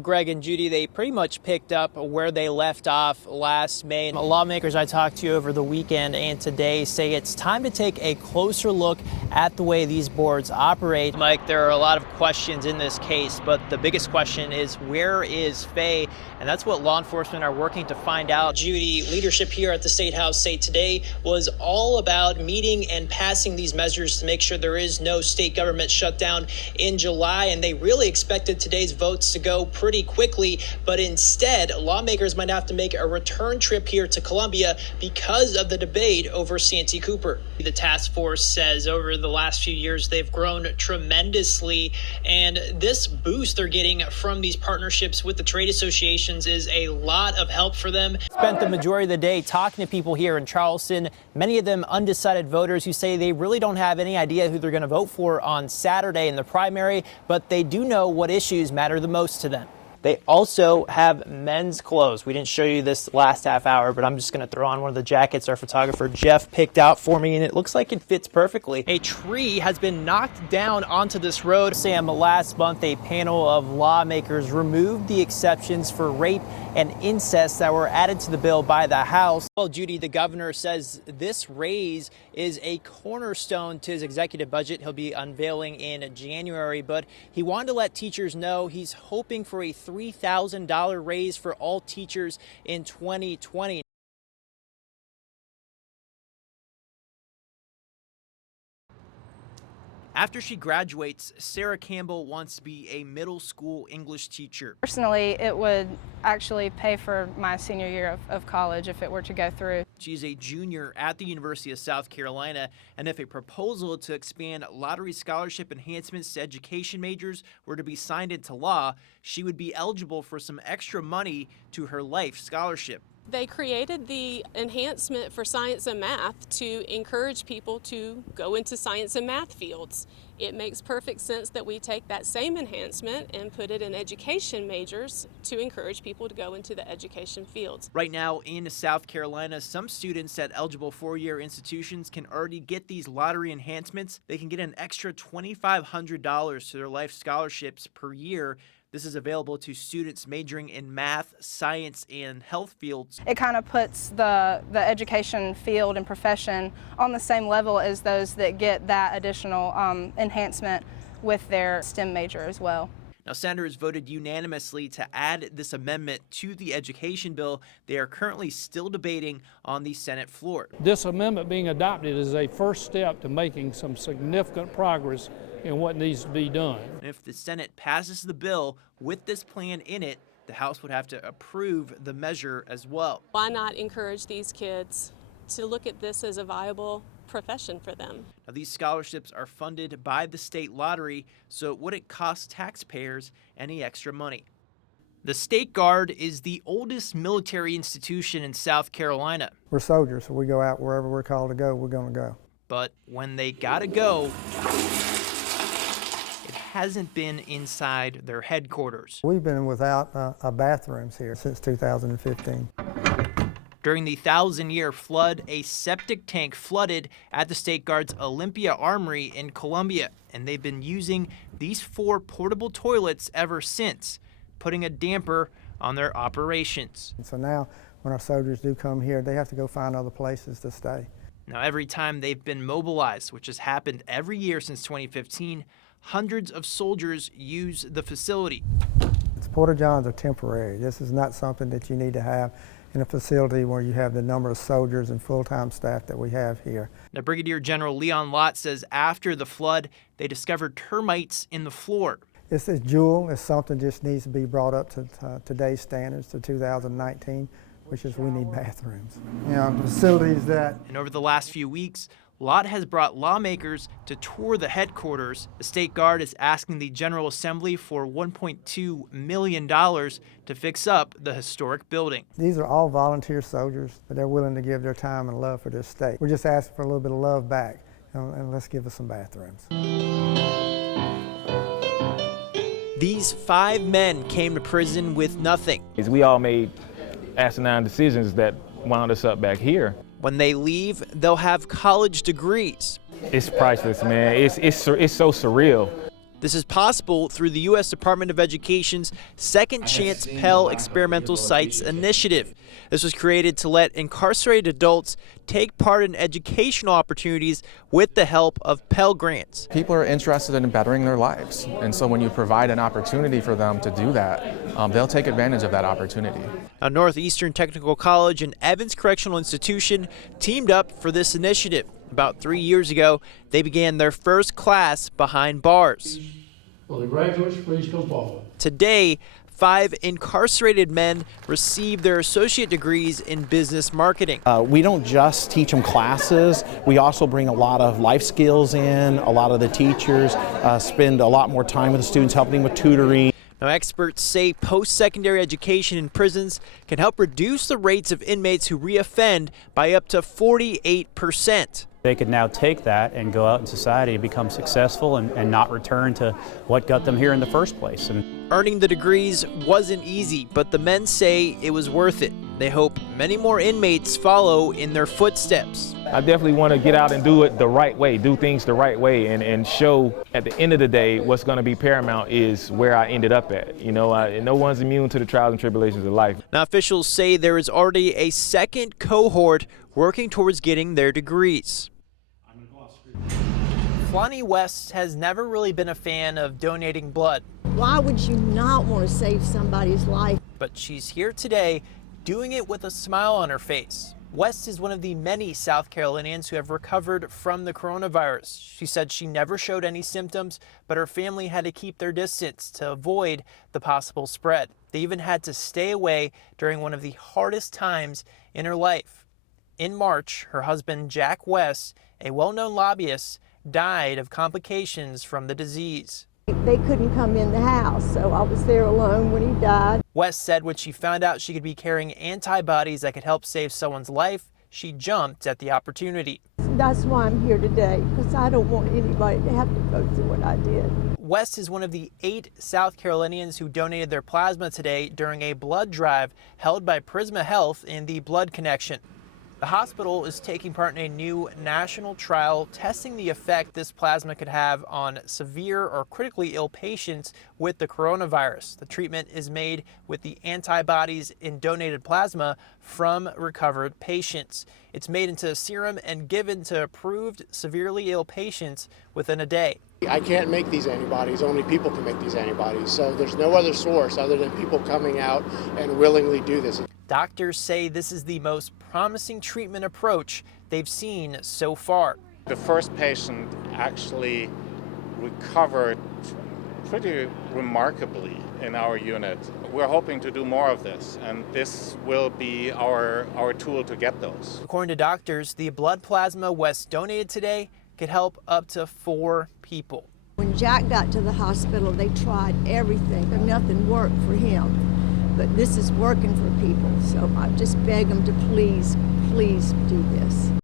Greg and Judy, they pretty much picked up where they left off last May. Lawmakers I talked to over the weekend and today say it's time to take a closer look at the way these boards operate. Mike, there are a lot of questions in this case, but the biggest question is, where is Faye? And that's what law enforcement are working to find out. Judy, leadership here at the State House say today was all about meeting and passing these measures to make sure there is no state government shutdown in July. And they really expected today's votes to go pretty quickly, but instead lawmakers might have to make a return trip here to Columbia because of the debate over Santee Cooper. The task force says over the last few years they've grown tremendously, and this boost they're getting from these partnerships with the trade associations is a lot of help for them. Spent the majority of the day talking to people here in Charleston, many of them undecided voters who say they really don't have any idea who they're going to vote for on Saturday in the primary, but they do know what issues matter the most to them. They also have men's clothes. We didn't show you this last half hour, but I'm just going to throw on one of the jackets our photographer Jeff picked out for me, and it looks like it fits perfectly. A tree has been knocked down onto this road. Sam, last month a panel of lawmakers removed the exceptions for rape and incest that were added to the bill by the House. Well, Judy, the governor says this raise is a cornerstone to his executive budget he'll be unveiling in January, but he wanted to let teachers know he's hoping for a $3,000 raise for all teachers in 2020. After she graduates, Sarah Campbell wants to be a middle school English teacher. Personally, it would actually pay for my senior year of college if it were to go through. She's a junior at the University of South Carolina, and if a proposal to expand lottery scholarship enhancements to education majors were to be signed into law, she would be eligible for some extra money to her life scholarship. They created the enhancement for science and math to encourage people to go into science and math fields. It makes perfect sense that we take that same enhancement and put it in education majors to encourage people to go into the education fields. Right now in South Carolina, some students at eligible four-year institutions can already get these lottery enhancements. They can get an extra $2,500 to their life scholarships per year. This is available to students majoring in math, science, and health fields. It kind of puts the education field and profession on the same level as those that get that additional enhancement with their STEM major as well. Now, senators voted unanimously to add this amendment to the education bill. They are currently still debating on the Senate floor. This amendment being adopted is a first step to making some significant progress in what needs to be done. And if the Senate passes the bill with this plan in it, the House would have to approve the measure as well. Why not encourage these kids to look at this as a viable profession for them? Now, these scholarships are funded by the state lottery, so it wouldn't cost taxpayers any extra money. The State Guard is the oldest military institution in South Carolina. We're soldiers, so we go out wherever we're called to go, we're going to go. But when they gotta go, it hasn't been inside their headquarters. We've been without bathrooms here since 2015. During the 1,000-year flood, a septic tank flooded at the State Guard's Olympia Armory in Columbia, and they've been using these 4 portable toilets ever since, putting a damper on their operations. And so now, when our soldiers do come here, they have to go find other places to stay. Now, every time they've been mobilized, which has happened every year since 2015, hundreds of soldiers use the facility. Porta-johns are temporary. This is not something that you need to have in a facility where you have the number of soldiers and full-time staff that we have here. Now, Brigadier General Leon Lott says after the flood, they discovered termites in the floor. It's a jewel. It's something that just needs to be brought up to today's standards, to 2019, which is we need bathrooms. You know, facilities that... And over the last few weeks, Lott has brought lawmakers to tour the headquarters. The State Guard is asking the General Assembly for $1.2 million to fix up the historic building. These are all volunteer soldiers, but they're willing to give their time and love for this state. We're just asking for a little bit of love back, and let's give us some bathrooms. These 5 men came to prison with nothing. We all made asinine decisions that wound us up back here. When they leave, they'll have college degrees. It's priceless, man. It's so surreal. This is possible through the U.S. Department of Education's Second Chance Pell Experimental Sites Initiative. This was created to let incarcerated adults take part in educational opportunities with the help of Pell Grants. People are interested in bettering their lives, and so when you provide an opportunity for them to do that, they'll take advantage of that opportunity. Now, Northeastern Technical College and Evans Correctional Institution teamed up for this initiative. About 3 years ago, they began their first class behind bars. Will the graduates please come forward? Today, 5 incarcerated men receive their associate degrees in business marketing. We don't just teach them classes, we also bring a lot of life skills in. A lot of the teachers spend a lot more time with the students, helping with tutoring. Now, experts say post-secondary education in prisons can help reduce the rates of inmates who reoffend by up to 48%. They could now take that and go out in society and become successful and not return to what got them here in the first place. And earning the degrees wasn't easy, but the men say it was worth it. They hope many more inmates follow in their footsteps. I definitely want to get out and do it the right way, do things the right way, and show at the end of the day what's going to be paramount is where I ended up at. You know, no one's immune to the trials and tribulations of life. Now, officials say there is already a second cohort working towards getting their degrees. Flonnie West has never really been a fan of donating blood. Why would you not want to save somebody's life? But she's here today doing it with a smile on her face. West is one of the many South Carolinians who have recovered from the coronavirus. She said she never showed any symptoms, but her family had to keep their distance to avoid the possible spread. They even had to stay away during one of the hardest times in her life. In March, her husband, Jack West, a well-known lobbyist, died of complications from the disease. They couldn't come in the house, so I was there alone when he died. West said when she found out she could be carrying antibodies that could help save someone's life, she jumped at the opportunity. That's why I'm here today, because I don't want anybody to have to go through what I did. West is one of the 8 South Carolinians who donated their plasma today during a blood drive held by Prisma Health in the Blood Connection. The hospital is taking part in a new national trial testing the effect this plasma could have on severe or critically ill patients with the coronavirus. The treatment is made with the antibodies in donated plasma from recovered patients. It's made into a serum and given to approved severely ill patients within a day. I can't make these antibodies, only people can make these antibodies. So there's no other source other than people coming out and willingly do this. Doctors say this is the most promising treatment approach they've seen so far. The first patient actually recovered pretty remarkably in our unit. We're hoping to do more of this, and this will be our tool to get those. According to doctors, the blood plasma West donated today could help up to 4 people. When Jack got to the hospital, they tried everything, but nothing worked for him. But this is working for people, so I just beg them to please, please do this.